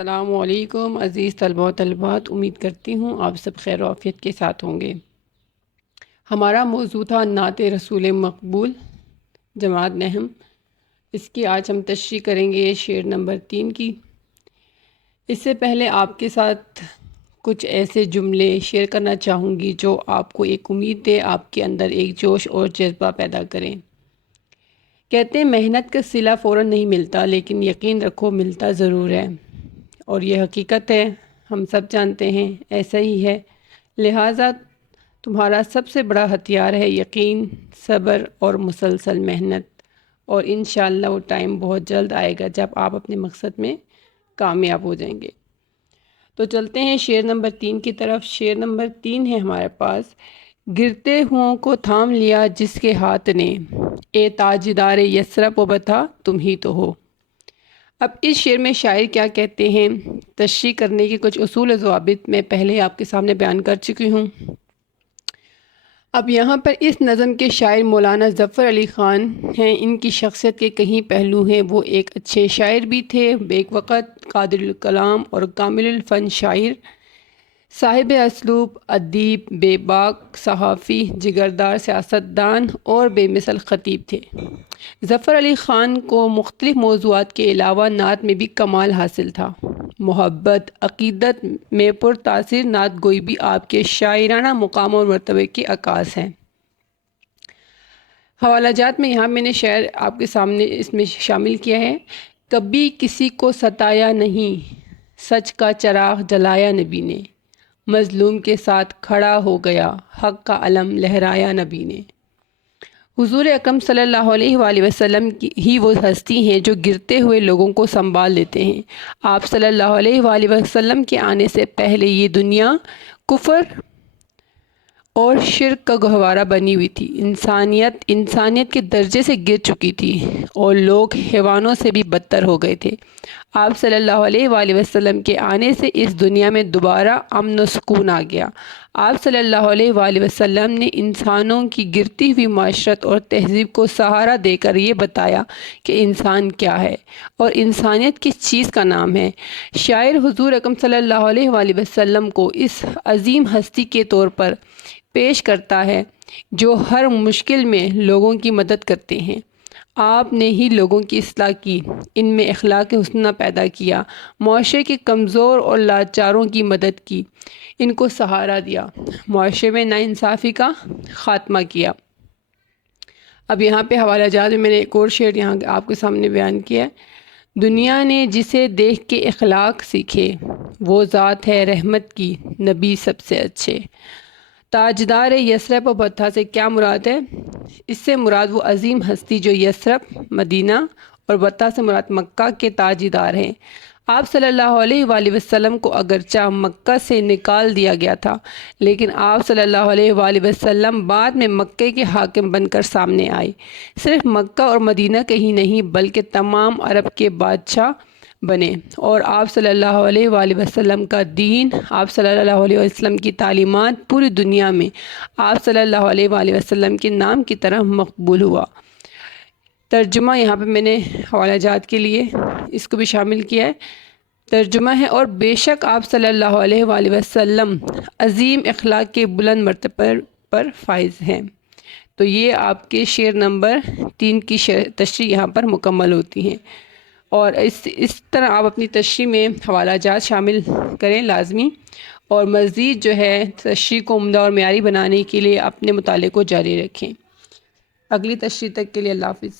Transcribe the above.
السلام علیکم عزیز طلبہ و طالبات، امید کرتی ہوں آپ سب خیر و عافیت کے ساتھ ہوں گے۔ ہمارا موضوع تھا نعت رسول مقبول جماعت نہم۔ اس کی آج ہم تشریح کریں گے شعر نمبر 3 کی۔ اس سے پہلے آپ کے ساتھ کچھ ایسے جملے شیئر کرنا چاہوں گی جو آپ کو ایک امید دے، آپ کے اندر ایک جوش اور جذبہ پیدا کریں۔ کہتے ہیں محنت کا صلہ فوراً نہیں ملتا، لیکن یقین رکھو ملتا ضرور ہے، اور یہ حقیقت ہے، ہم سب جانتے ہیں ایسا ہی ہے۔ لہٰذا تمہارا سب سے بڑا ہتھیار ہے یقین، صبر اور مسلسل محنت، اور انشاءاللہ وہ ٹائم بہت جلد آئے گا جب آپ اپنے مقصد میں کامیاب ہو جائیں گے۔ تو چلتے ہیں شعر نمبر 3 کی طرف۔ شعر نمبر 3 ہے ہمارے پاس: گرتے ہوں کو تھام لیا جس کے ہاتھ نے، اے تاجدار یثرب و بتا تم ہی تو ہو۔ اب اس شعر میں شاعر کیا کہتے ہیں، تشریح کرنے کے کچھ اصول و ضوابط میں پہلے آپ کے سامنے بیان کر چکی ہوں۔ اب یہاں پر اس نظم کے شاعر مولانا ظفر علی خان ہیں۔ ان کی شخصیت کے کئی پہلو ہیں۔ وہ ایک اچھے شاعر بھی تھے، بیک وقت قادر الکلام اور کامل الفن شاعر، صاحب اسلوب، ادیب، بے باک صحافی، جگردار سیاستدان اور بے مثل خطیب تھے۔ ظفر علی خان کو مختلف موضوعات کے علاوہ نعت میں بھی کمال حاصل تھا۔ محبت، عقیدت میں پرتاثر نعت گوئی بھی آپ کے شاعرانہ مقام اور مرتبے کی عکاس ہے۔ حوالہ جات میں یہاں میں نے شعر آپ کے سامنے اس میں شامل کیا ہے: کبھی کسی کو ستایا نہیں، سچ کا چراغ جلایا نبی نے، مظلوم کے ساتھ کھڑا ہو گیا، حق کا علم لہرایا نبی نے۔ حضور اکرم صلی اللہ علیہ وآلہ وسلم ہی وہ ہستی ہیں جو گرتے ہوئے لوگوں کو سنبھال لیتے ہیں۔ آپ صلی اللہ علیہ وآلہ وسلم کے آنے سے پہلے یہ دنیا کفر اور شرک کا گہوارہ بنی ہوئی تھی۔ انسانیت کے درجے سے گر چکی تھی اور لوگ حیوانوں سے بھی بدتر ہو گئے تھے۔ آپ صلی اللہ علیہ وآلہ وسلم کے آنے سے اس دنیا میں دوبارہ امن و سکون آ گیا۔ آپ صلی اللہ علیہ وآلہ وسلم نے انسانوں کی گرتی ہوئی معاشرت اور تہذیب کو سہارا دے کر یہ بتایا کہ انسان کیا ہے اور انسانیت کس چیز کا نام ہے۔ شاعر حضور اکرم صلی اللہ علیہ وآلہ وسلم کو اس عظیم ہستی کے طور پر پیش کرتا ہے جو ہر مشکل میں لوگوں کی مدد کرتے ہیں۔ آپ نے ہی لوگوں کی اصلاح کی، ان میں اخلاق حسنہ پیدا کیا، معاشرے کے کمزور اور لاچاروں کی مدد کی، ان کو سہارا دیا، معاشرے میں ناانصافی کا خاتمہ کیا۔ اب یہاں پہ حوالہ جات میں نے ایک اور شعر یہاں آپ کے سامنے بیان کیا ہے: دنیا نے جسے دیکھ کے اخلاق سیکھے، وہ ذات ہے رحمت کی، نبی سب سے اچھے۔ تاجدار یثرب و بطحہ سے کیا مراد ہے؟ اس سے مراد وہ عظیم ہستی جو یثرب مدینہ اور بطحہ سے مراد مکہ کے تاجدار ہیں۔ آپ صلی اللہ علیہ وآلہ وسلم کو اگرچہ مکہ سے نکال دیا گیا تھا، لیکن آپ صلی اللہ علیہ وآلہ وسلم بعد میں مکہ کے حاکم بن کر سامنے آئے۔ صرف مکہ اور مدینہ کے ہی نہیں بلکہ تمام عرب کے بادشاہ بنے، اور آپ صلی اللہ علیہ وآلہ وسلم کا دین، آپ صلی اللہ علیہ وسلم کی تعلیمات پوری دنیا میں آپ صلی اللہ علیہ وآلہ وسلم کے نام کی طرح مقبول ہوا۔ ترجمہ یہاں پہ میں نے حوالہ جات کے لیے اس کو بھی شامل کیا ہے۔ ترجمہ ہے: اور بے شک آپ صلی اللہ علیہ وآلہ وسلم عظیم اخلاق کے بلند مرتبے پر فائز ہیں۔ تو یہ آپ کے شعر نمبر 3 کی تشریح یہاں پر مکمل ہوتی ہیں، اور اس طرح آپ اپنی تشریح میں حوالہ جات شامل کریں لازمی، اور مزید جو ہے تشریح کو عمدہ اور معیاری بنانے کے لیے اپنے مطالعے کو جاری رکھیں۔ اگلی تشریح تک کے لیے اللہ حافظ۔